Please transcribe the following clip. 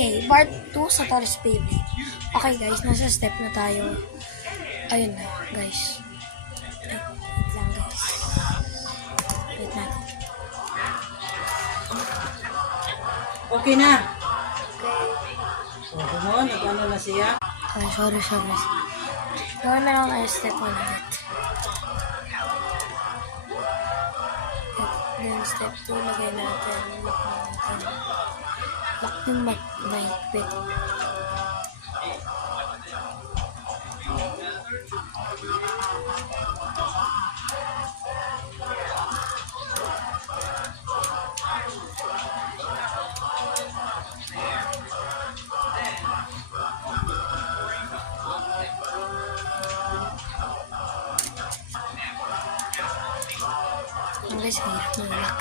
Okay, part 2 sa Taurus Baby. Okay guys, nasa step na tayo. Ayun na, guys. Ay, wait lang guys. Wait natin. Okay na. So, mo, nag-ano na siya? Ay, sorry. Gawin na lang tayo step 1 ulit. Then step 2, lagay natin. Lock yung mahigpit. Guys, hirap na lock.